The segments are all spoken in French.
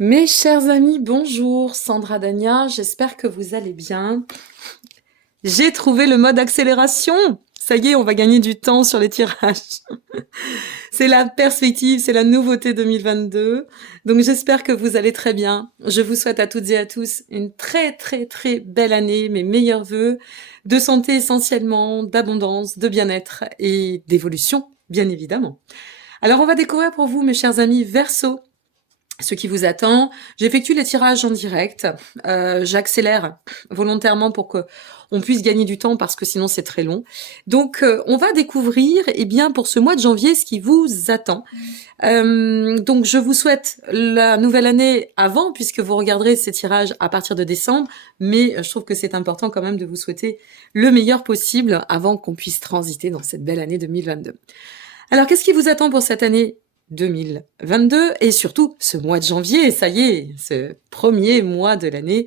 Mes chers amis, bonjour, Sandra Dania, j'espère que vous allez bien. J'ai trouvé le mode accélération. Ça y est, on va gagner du temps sur les tirages. C'est la perspective, c'est la nouveauté 2022. Donc j'espère que vous allez très bien. Je vous souhaite à toutes et à tous une très très très belle année, mes meilleurs vœux de santé essentiellement, d'abondance, de bien-être et d'évolution, bien évidemment. Alors on va découvrir pour vous, mes chers amis, Verseau. Ce qui vous attend. J'effectue les tirages en direct. J'accélère volontairement pour que on puisse gagner du temps parce que sinon c'est très long. Donc on va découvrir, eh bien, pour ce mois de janvier, ce qui vous attend. Donc je vous souhaite la nouvelle année avant, puisque vous regarderez ces tirages à partir de décembre, mais je trouve que c'est important quand même de vous souhaiter le meilleur possible avant qu'on puisse transiter dans cette belle année 2022. Alors qu'est-ce qui vous attend pour cette année 2022 et surtout ce mois de janvier, ça y est, ce premier mois de l'année?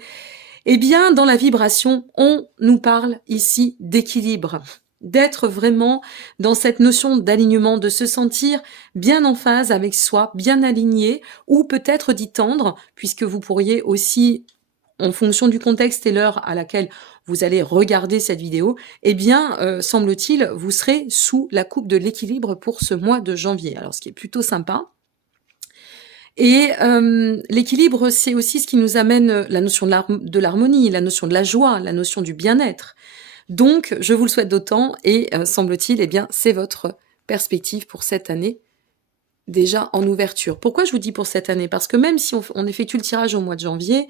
Eh bien, dans la vibration, on nous parle ici d'équilibre, d'être vraiment dans cette notion d'alignement, de se sentir bien en phase avec soi, bien aligné, ou peut-être d'y tendre, puisque vous pourriez aussi, en fonction du contexte et l'heure à laquelle vous allez regarder cette vidéo, eh bien, semble-t-il, vous serez sous la coupe de l'équilibre pour ce mois de janvier. Alors, ce qui est plutôt sympa. Et l'équilibre, c'est aussi ce qui nous amène la notion de l'harmonie, la notion de la joie, la notion du bien-être. Donc, je vous le souhaite d'autant et semble-t-il, eh bien, c'est votre perspective pour cette année déjà en ouverture. Pourquoi je vous dis pour cette année? Parce que même si on effectue le tirage au mois de janvier,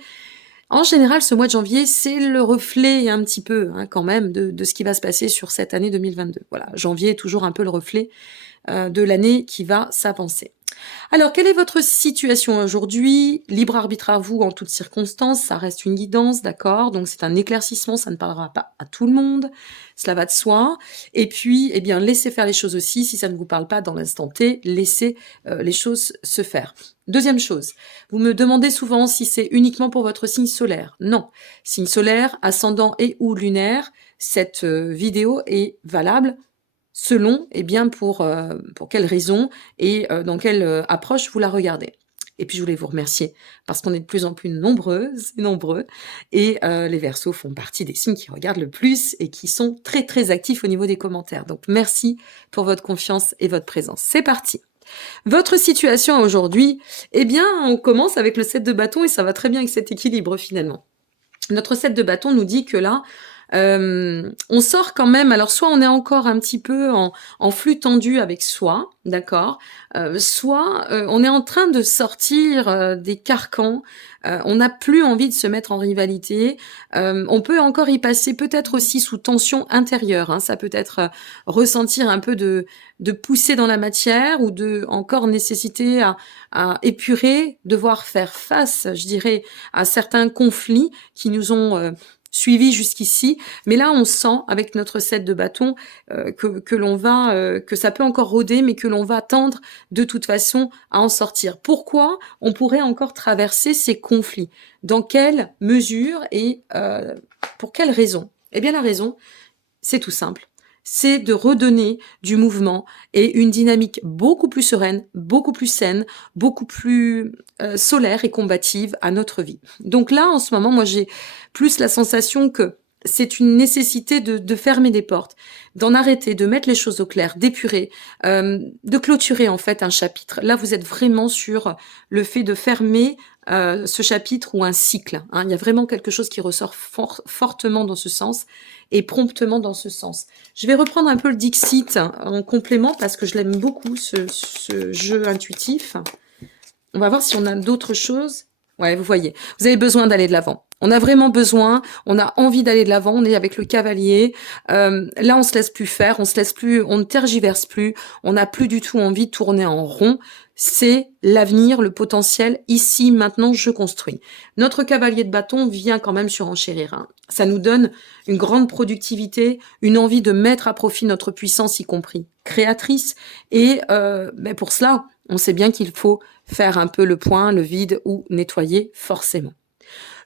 en général, ce mois de janvier, c'est le reflet un petit peu quand même de ce qui va se passer sur cette année 2022. Voilà, janvier est toujours un peu le reflet de l'année qui va s'avancer. Alors, quelle est votre situation aujourd'hui? Libre arbitre à vous en toutes circonstances, ça reste une guidance, d'accord? Donc c'est un éclaircissement, ça ne parlera pas à tout le monde, cela va de soi. Et puis, eh bien, laissez faire les choses aussi, si ça ne vous parle pas dans l'instant T, laissez les choses se faire. Deuxième chose, vous me demandez souvent si c'est uniquement pour votre signe solaire. Non, signe solaire, ascendant et ou lunaire, cette vidéo est valable selon, eh bien, pour quelles raisons et dans quelle approche vous la regardez. Et puis, je voulais vous remercier parce qu'on est de plus en plus nombreuses et nombreux et les Verseaux font partie des signes qui regardent le plus et qui sont très, très actifs au niveau des commentaires. Donc, merci pour votre confiance et votre présence. C'est parti. Votre situation aujourd'hui, eh bien, on commence avec le 7 de bâton et ça va très bien avec cet équilibre finalement. Notre 7 de bâton nous dit que là, on sort quand même, alors soit on est encore un petit peu en flux tendu avec soi, d'accord, soit on est en train de sortir des carcans, on n'a plus envie de se mettre en rivalité, on peut encore y passer peut-être aussi sous tension intérieure, ça peut être ressentir un peu de pousser dans la matière ou de encore nécessiter à épurer, devoir faire face, je dirais, à certains conflits qui nous ont suivi jusqu'ici, mais là on sent avec notre 7 de bâton que l'on va, que ça peut encore rôder, mais que l'on va tendre de toute façon à en sortir. Pourquoi on pourrait encore traverser ces conflits? Dans quelle mesure et pour quelle raison? Eh bien la raison, c'est tout simple. C'est de redonner du mouvement et une dynamique beaucoup plus sereine, beaucoup plus saine, beaucoup plus solaire et combative à notre vie. Donc là, en ce moment, moi, j'ai plus la sensation que c'est une nécessité de fermer des portes, d'en arrêter, de mettre les choses au clair, d'épurer, de clôturer en fait un chapitre. Là, vous êtes vraiment sur le fait de fermer ce chapitre ou un cycle. Il y a vraiment quelque chose qui ressort fortement dans ce sens et promptement dans ce sens. Je vais reprendre un peu le Dixit en complément parce que je l'aime beaucoup, ce jeu intuitif. On va voir si on a d'autres choses. Ouais, vous voyez, vous avez besoin d'aller de l'avant. On a vraiment besoin, on a envie d'aller de l'avant, on est avec le cavalier. Là, on se laisse plus faire, on se laisse plus, on ne tergiverse plus, on n'a plus du tout envie de tourner en rond. C'est l'avenir, le potentiel. Ici, maintenant, je construis. Notre cavalier de bâton vient quand même surenchérir. Ça nous donne une grande productivité, une envie de mettre à profit notre puissance, y compris créatrice. Et pour cela, on sait bien qu'il faut faire un peu le point, le vide ou nettoyer forcément.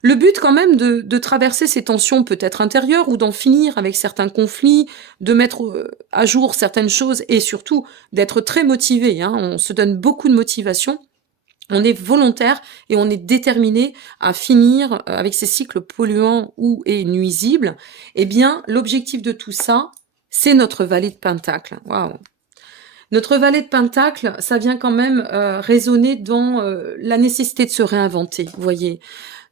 Le but quand même de traverser ces tensions peut-être intérieures ou d'en finir avec certains conflits, de mettre à jour certaines choses et surtout d'être très motivé, hein. On se donne beaucoup de motivation. On est volontaire et on est déterminé à finir avec ces cycles polluants ou et nuisibles. Eh bien, l'objectif de tout ça, c'est notre valet de Pentacle. Waouh! Notre valet de Pentacle, ça vient quand même résonner dans la nécessité de se réinventer, vous voyez,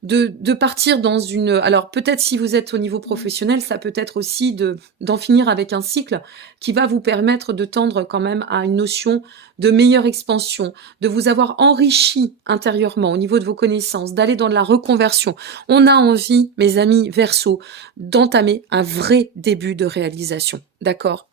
de partir dans une... Alors peut-être si vous êtes au niveau professionnel, ça peut être aussi d'en finir avec un cycle qui va vous permettre de tendre quand même à une notion de meilleure expansion, de vous avoir enrichi intérieurement au niveau de vos connaissances, d'aller dans la reconversion. On a envie, mes amis Verseau, d'entamer un vrai début de réalisation, d'accord,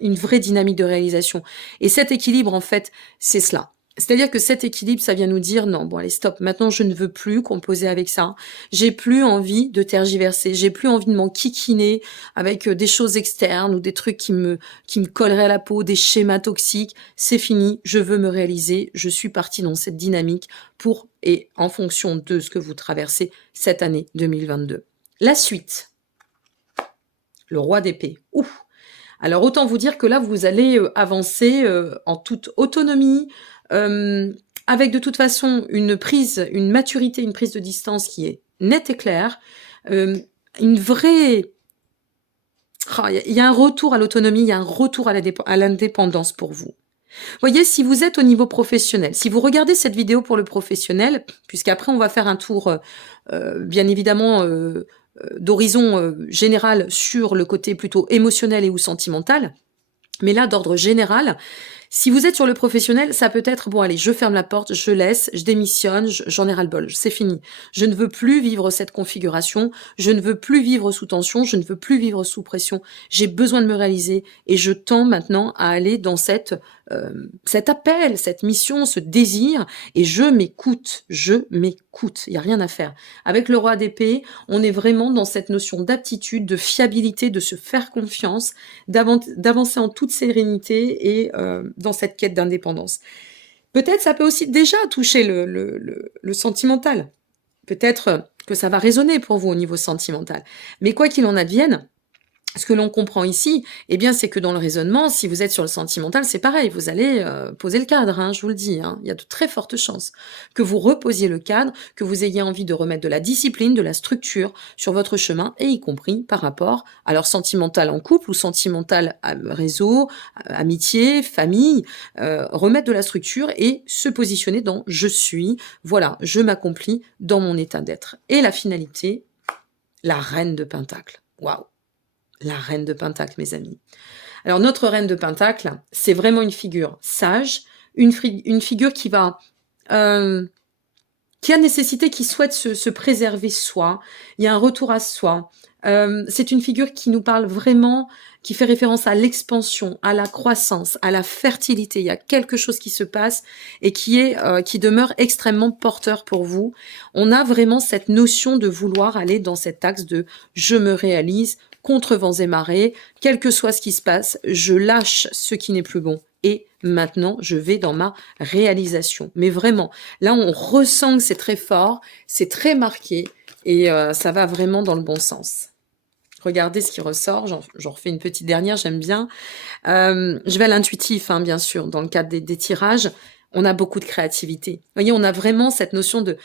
une vraie dynamique de réalisation. Et cet équilibre, en fait, c'est cela. C'est-à-dire que cet équilibre, ça vient nous dire, non, bon allez, stop, maintenant je ne veux plus composer avec ça, j'ai plus envie de tergiverser, j'ai plus envie de m'enquiquiner avec des choses externes ou des trucs qui me colleraient à la peau, des schémas toxiques, c'est fini, je veux me réaliser, je suis partie dans cette dynamique pour, et en fonction de ce que vous traversez cette année 2022. La suite, le roi d'épée, ouf. Alors autant vous dire que là, vous allez avancer en toute autonomie, avec de toute façon une maturité, une prise de distance qui est nette et claire, une vraie... Il y a un retour à l'autonomie, il y a un retour à l'indépendance pour vous. Voyez, si vous êtes au niveau professionnel, si vous regardez cette vidéo pour le professionnel, puisqu'après on va faire un tour, bien évidemment, d'horizon général sur le côté plutôt émotionnel et ou sentimental, mais là, d'ordre général, si vous êtes sur le professionnel, ça peut être, bon allez, je ferme la porte, je laisse, je démissionne, j'en ai ras-le-bol, c'est fini. Je ne veux plus vivre cette configuration, je ne veux plus vivre sous tension, je ne veux plus vivre sous pression, j'ai besoin de me réaliser et je tends maintenant à aller dans cet appel, cette mission, ce désir et je m'écoute, il n'y a rien à faire. Avec le roi d'épée, on est vraiment dans cette notion d'aptitude, de fiabilité, de se faire confiance, d'avancer en toute sérénité et dans cette quête d'indépendance. Peut-être ça peut aussi déjà toucher le sentimental. Peut-être que ça va résonner pour vous au niveau sentimental. Mais quoi qu'il en advienne, ce que l'on comprend ici, eh bien, c'est que dans le raisonnement, si vous êtes sur le sentimental, c'est pareil, vous allez poser le cadre, hein, je vous le dis. Hein. Il y a de très fortes chances que vous reposiez le cadre, que vous ayez envie de remettre de la discipline, de la structure sur votre chemin, et y compris par rapport à leur sentimental en couple ou sentimental réseau, amitié, famille, remettre de la structure et se positionner dans « je suis », voilà, je m'accomplis dans mon état d'être. Et la finalité, la reine de Pentacle. Waouh! La reine de Pentacle, mes amis. Alors, notre reine de Pentacle, c'est vraiment une figure sage, une figure qui va... qui a nécessité, qui souhaite se préserver soi. Il y a un retour à soi. C'est une figure qui nous parle vraiment, qui fait référence à l'expansion, à la croissance, à la fertilité. Il y a quelque chose qui se passe et qui demeure extrêmement porteur pour vous. On a vraiment cette notion de vouloir aller dans cet axe de « je me réalise », contre vents et marées, quel que soit ce qui se passe, je lâche ce qui n'est plus bon. Et maintenant, je vais dans ma réalisation. Mais vraiment, là, on ressent que c'est très fort, c'est très marqué, et ça va vraiment dans le bon sens. Regardez ce qui ressort, j'en refais une petite dernière, j'aime bien. Je vais à l'intuitif, hein, bien sûr, dans le cadre des tirages, on a beaucoup de créativité. Vous voyez, on a vraiment cette notion de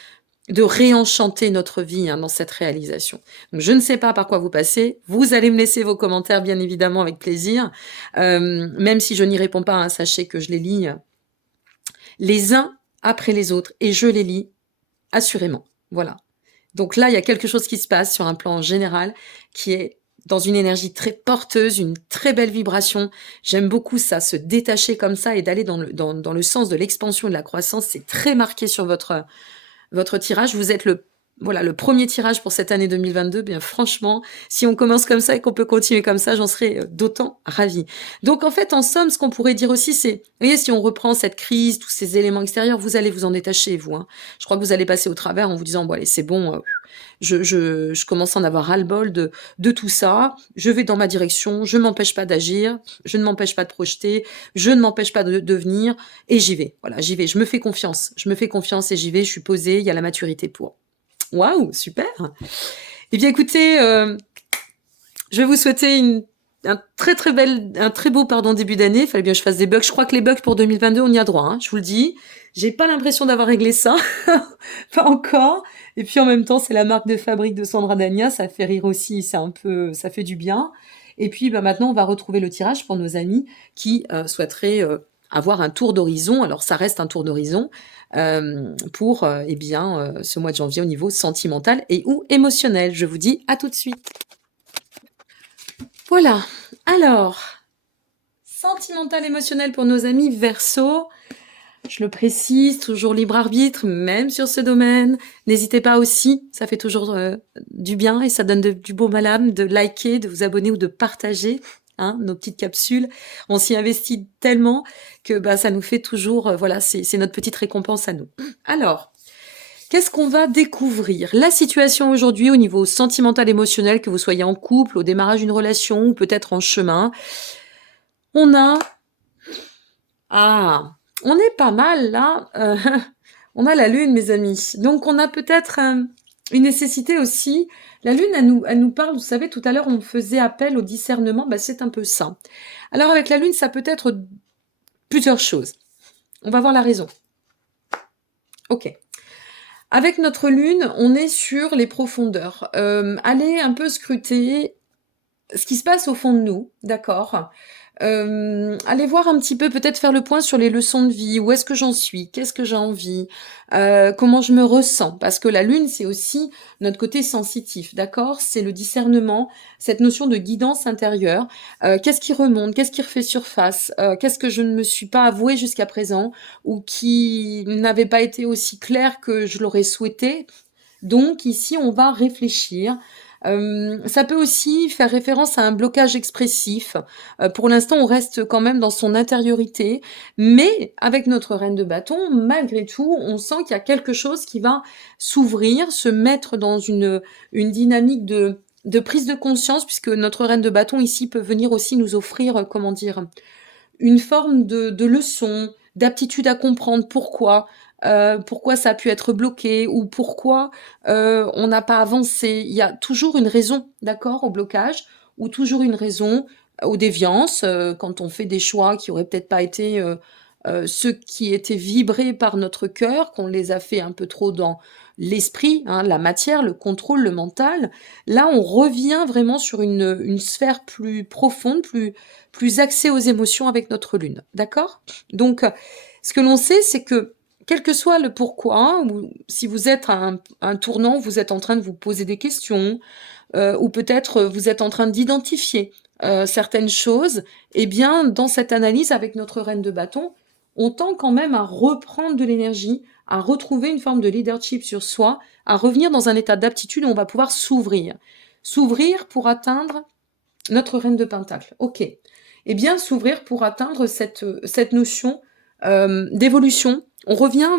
réenchanter notre vie dans cette réalisation. Donc, je ne sais pas par quoi vous passez. Vous allez me laisser vos commentaires, bien évidemment, avec plaisir. Même si je n'y réponds pas, hein, sachez que je les lis les uns après les autres et je les lis assurément. Voilà. Donc là, il y a quelque chose qui se passe sur un plan général qui est dans une énergie très porteuse, une très belle vibration. J'aime beaucoup ça, se détacher comme ça et d'aller dans le sens de l'expansion et de la croissance. C'est très marqué sur votre tirage. Vous êtes le premier tirage pour cette année 2022. Bien franchement, si on commence comme ça et qu'on peut continuer comme ça, j'en serais d'autant ravie. Donc en fait, en somme, ce qu'on pourrait dire aussi, c'est, vous voyez, si on reprend cette crise, tous ces éléments extérieurs, vous allez vous en détacher, vous. Hein. Je crois que vous allez passer au travers en vous disant, bon allez, c'est bon, je commence à en avoir ras-le-bol de tout ça, je vais dans ma direction, je ne m'empêche pas d'agir, je ne m'empêche pas de projeter, je ne m'empêche pas de devenir, et j'y vais. Voilà, j'y vais, je me fais confiance et j'y vais, je suis posée, il y a la maturité pour. Waouh, super. Eh bien, écoutez, je vais vous souhaiter un très beau début d'année. Il fallait bien que je fasse des bugs. Je crois que les bugs pour 2022, on y a droit, hein, je vous le dis. J'ai pas l'impression d'avoir réglé ça. Pas encore. Et puis en même temps, c'est la marque de fabrique de Sandra Dania. Ça fait rire aussi. Ça fait du bien. Et puis maintenant, on va retrouver le tirage pour nos amis qui souhaiteraient avoir un tour d'horizon. Alors, ça reste un tour d'horizon pour ce mois de janvier au niveau sentimental et ou émotionnel. Je vous dis à tout de suite. Voilà. Alors, sentimental, émotionnel pour nos amis Verseau. Je le précise, toujours libre arbitre, même sur ce domaine. N'hésitez pas aussi, ça fait toujours du bien et ça donne du baume à l'âme de liker, de vous abonner ou de partager nos petites capsules. On s'y investit tellement que ça nous fait toujours, voilà, c'est notre petite récompense à nous. Alors, qu'est-ce qu'on va découvrir? La situation aujourd'hui au niveau sentimental, émotionnel, que vous soyez en couple, au démarrage d'une relation ou peut-être en chemin. On a... Ah, on est pas mal là. On a la lune, mes amis. Donc on a peut-être une nécessité aussi. La lune, elle nous parle, vous savez, tout à l'heure on faisait appel au discernement, c'est un peu ça. Alors avec la lune, ça peut être plusieurs choses. On va voir la raison. Ok. Avec notre lune, on est sur les profondeurs. Allez un peu scruter ce qui se passe au fond de nous, d'accord. Allez voir un petit peu, peut-être faire le point sur les leçons de vie. Où est-ce que j'en suis? Qu'est-ce que j'ai envie? Comment je me ressens? Parce que la lune, c'est aussi notre côté sensitif, d'accord? C'est le discernement, cette notion de guidance intérieure. Qu'est-ce qui remonte? Qu'est-ce qui refait surface? Qu'est-ce que je ne me suis pas avoué jusqu'à présent? Ou qui n'avait pas été aussi clair que je l'aurais souhaité? Donc ici, on va réfléchir. Ça peut aussi faire référence à un blocage expressif. Pour l'instant, on reste quand même dans son intériorité, mais avec notre reine de bâton, malgré tout, on sent qu'il y a quelque chose qui va s'ouvrir, se mettre dans une dynamique de prise de conscience, puisque notre reine de bâton ici peut venir aussi nous offrir, une forme de leçon, d'aptitude à comprendre pourquoi ça a pu être bloqué ou pourquoi on n'a pas avancé. Il y a toujours une raison, d'accord, au blocage, ou toujours une raison aux déviances, quand on fait des choix qui auraient peut-être pas été ceux qui étaient vibrés par notre cœur, qu'on les a fait un peu trop dans l'esprit, la matière, le contrôle, le mental. Là, on revient vraiment sur une sphère plus profonde, plus axée aux émotions avec notre lune, d'accord? Donc, ce que l'on sait, c'est que quel que soit le pourquoi, ou si vous êtes à un tournant, vous êtes en train de vous poser des questions, ou peut-être vous êtes en train d'identifier certaines choses, eh bien, dans cette analyse avec notre reine de bâton, on tend quand même à reprendre de l'énergie, à retrouver une forme de leadership sur soi, à revenir dans un état d'aptitude où on va pouvoir s'ouvrir. S'ouvrir pour atteindre notre reine de pentacle. Ok. Eh bien, s'ouvrir pour atteindre cette notion d'évolution. On revient,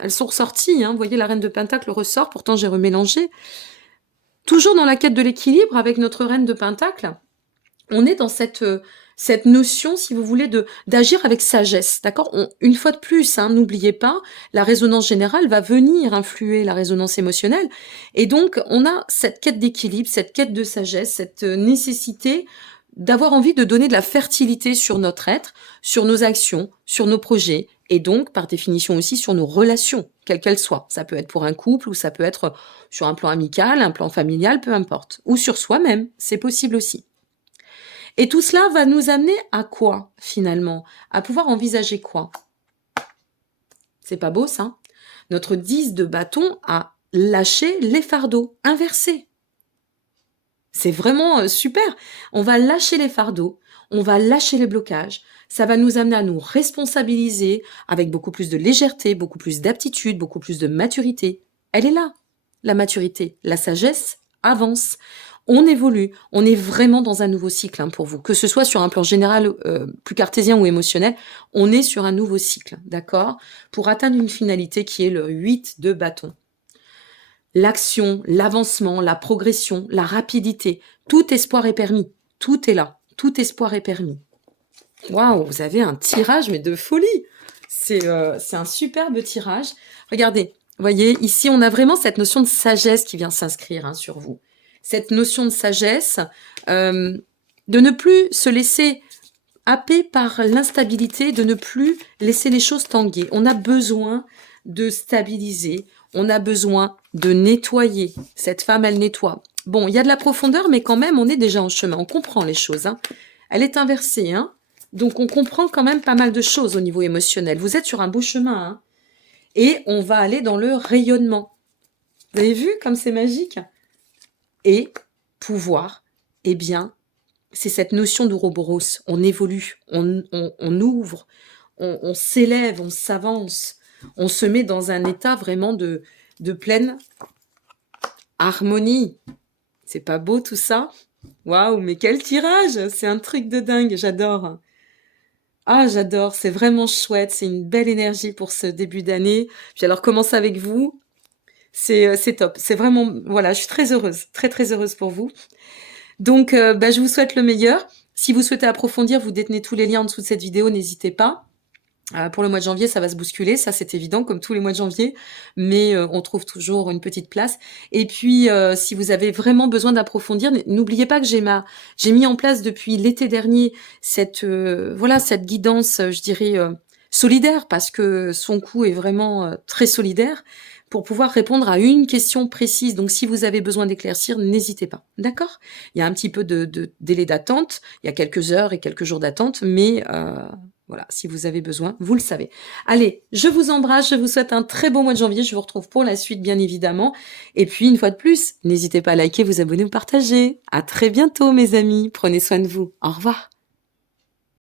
elles sont ressorties, vous voyez, la reine de pentacle ressort, pourtant j'ai remélangé. Toujours dans la quête de l'équilibre avec notre reine de pentacle, on est dans cette notion, si vous voulez, d'agir avec sagesse, d'accord? Une fois de plus, n'oubliez pas, la résonance générale va venir influer la résonance émotionnelle, et donc on a cette quête d'équilibre, cette quête de sagesse, cette nécessité d'avoir envie de donner de la fertilité sur notre être, sur nos actions, sur nos projets, et donc, par définition aussi, sur nos relations, quelles qu'elles soient. Ça peut être pour un couple, ou ça peut être sur un plan amical, un plan familial, peu importe. Ou sur soi-même, c'est possible aussi. Et tout cela va nous amener à quoi, finalement? À pouvoir envisager quoi? C'est pas beau, ça? Notre 10 de bâton a lâché les fardeaux, inversés. C'est vraiment super. On va lâcher les fardeaux, on va lâcher les blocages. Ça va nous amener à nous responsabiliser avec beaucoup plus de légèreté, beaucoup plus d'aptitude, beaucoup plus de maturité. Elle est là, la maturité. La sagesse avance. On évolue. On est vraiment dans un nouveau cycle pour vous. Que ce soit sur un plan général, plus cartésien ou émotionnel, on est sur un nouveau cycle, d'accord? Pour atteindre une finalité qui est le 8 de bâton. L'action, l'avancement, la progression, la rapidité, tout espoir est permis. Tout est là. Tout espoir est permis. Waouh, vous avez un tirage, mais de folie. C'est un superbe tirage. Regardez, Voyez, ici, on a vraiment cette notion de sagesse qui vient s'inscrire hein, sur vous. Cette notion de sagesse, de ne plus se laisser happer par l'instabilité, de ne plus laisser les choses tanguer. On a besoin de stabiliser, on a besoin de nettoyer. Cette femme, elle nettoie. Bon, il y a de la profondeur, mais quand même, on est déjà en chemin. On comprend les choses. Hein. Elle est inversée, hein. Donc on comprend quand même pas mal de choses au niveau émotionnel. Vous êtes sur un beau chemin, hein. Et on va aller dans le rayonnement. Vous avez vu comme c'est magique? Et pouvoir, eh bien, c'est cette notion d'Ouroboros. On évolue, on ouvre, on s'élève, on s'avance, on se met dans un état vraiment de pleine harmonie. C'est pas beau tout ça? Waouh, mais quel tirage! C'est un truc de dingue, j'adore. Ah, j'adore, c'est vraiment chouette, c'est une belle énergie pour ce début d'année. Puis alors, commencer avec vous, c'est top. C'est vraiment, voilà, je suis très heureuse, très très heureuse pour vous. Donc, je vous souhaite le meilleur. Si vous souhaitez approfondir, vous détenez tous les liens en dessous de cette vidéo, n'hésitez pas. Pour le mois de janvier, ça va se bousculer, ça c'est évident, comme tous les mois de janvier, mais on trouve toujours une petite place. Et puis, si vous avez vraiment besoin d'approfondir, n'oubliez pas que j'ai mis en place depuis l'été dernier cette cette guidance, je dirais solidaire, parce que son coût est vraiment très solidaire, pour pouvoir répondre à une question précise. Donc, si vous avez besoin d'éclaircir, n'hésitez pas. D'accord? Il y a un petit peu de délai d'attente, il y a quelques heures et quelques jours d'attente, mais voilà, si vous avez besoin, vous le savez. Allez, je vous embrasse, je vous souhaite un très bon mois de janvier. Je vous retrouve pour la suite, bien évidemment. Et puis, une fois de plus, n'hésitez pas à liker, vous abonner ou partager. À très bientôt, mes amis. Prenez soin de vous. Au revoir.